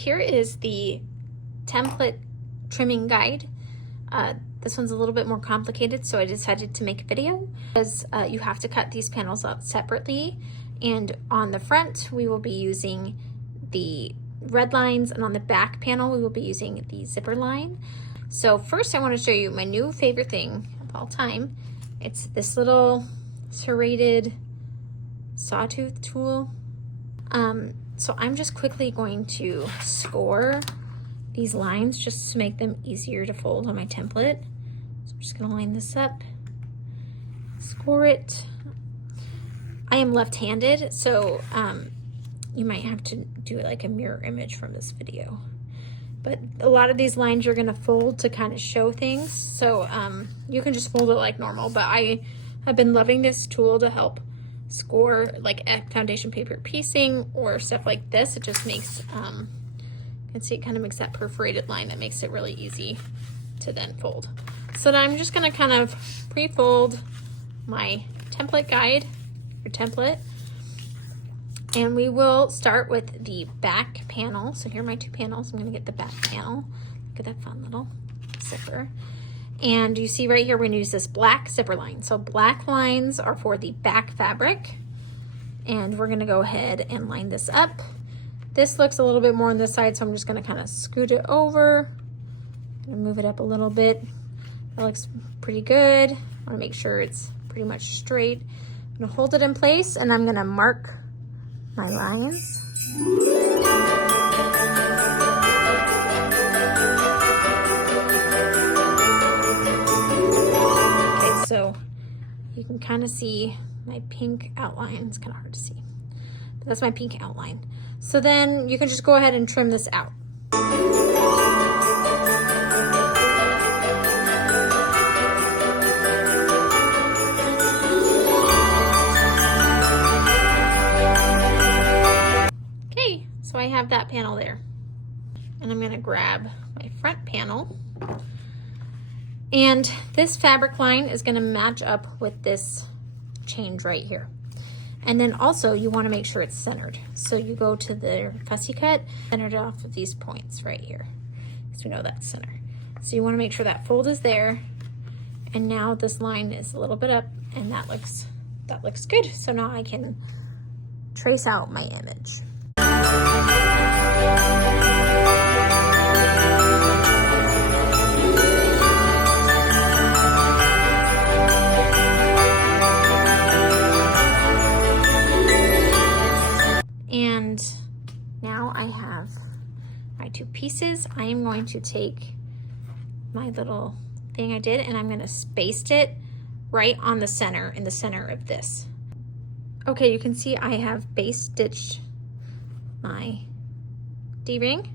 here is the template trimming guide. This one's a little bit more complicated, so I decided to make a video because you have to cut these panels out separately. And on the front, we will be using the red lines, and on the back panel, we will be using the zipper line. So first I want to show you my new favorite thing of all time. It's this little serrated sawtooth tool. So I'm just quickly going to score these lines just to make them easier to fold on my template. So I'm just gonna line this up, score it. I am left-handed, so you might have to do it like a mirror image from this video. But a lot of these lines you're gonna fold to kind of show things. So you can just fold it like normal, but I have been loving this tool to help score like foundation paper piecing or stuff like this. It just makes, you can see it kind of makes that perforated line that makes it really easy to then fold. So then I'm just gonna kind of pre-fold my template guide, or template, and we will start with the back panel. So here are my two panels. I'm gonna get the back panel. Look at that fun little zipper. And you see right here, we're gonna use this black zipper line. So black lines are for the back fabric. And we're gonna go ahead and line this up. This looks a little bit more on this side, so I'm just gonna kind of scoot it over and move it up a little bit. That looks pretty good. I wanna make sure it's pretty much straight. I'm gonna hold it in place, and I'm gonna mark my lines. So you can kind of see my pink outline. It's kind of hard to see, but that's my pink outline. So then you can just go ahead and trim this out. Okay, so I have that panel there. And I'm gonna grab my front panel. And this fabric line is gonna match up with this change right here. And then also you wanna make sure it's centered. So you go to the fussy cut, center it off of these points right here, because we know that's center. So you wanna make sure that fold is there. And now this line is a little bit up, and that looks good. So now I can trace out my image. And now I have my two pieces. I am going to take my little thing I did, and I'm gonna space it right on the center, in the center of this. Okay, you can see I have base stitched my D-ring.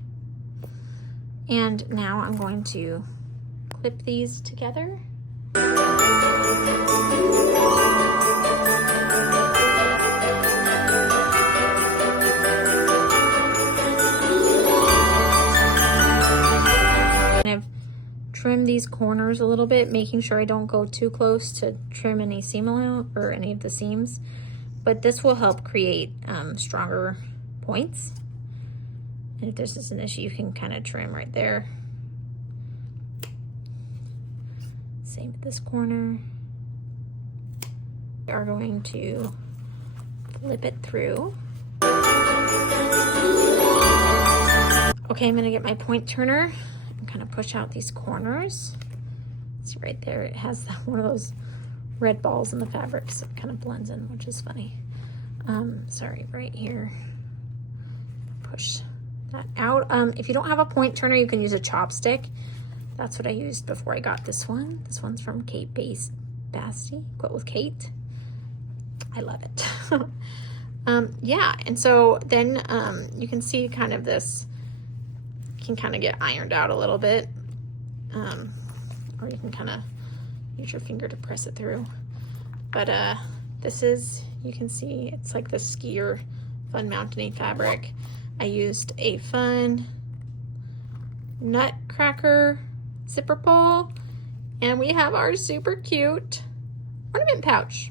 And now I'm going to clip these together. Trim these corners a little bit, making sure I don't go too close to trim any seam out or any of the seams, but this will help create stronger points. And if this is an issue, you can kind of trim right there. Same with this corner. We are going to flip it through. Okay, I'm gonna get my point turner and kind of push out these corners. See right there, it has one of those red balls in the fabric, so it kind of blends in, which is funny. Sorry, right here. Push that out. If you don't have a point turner, you can use a chopstick. That's what I used before I got this one. This one's from Kate Basti, Quit with Kate. I love it. Yeah, and so then you can see kind of this can kind of get ironed out a little bit, or you can kind of use your finger to press it through. But this is, you can see it's like the skier fun mountain fabric. I used a fun nutcracker zipper pull, and we have our super cute ornament pouch.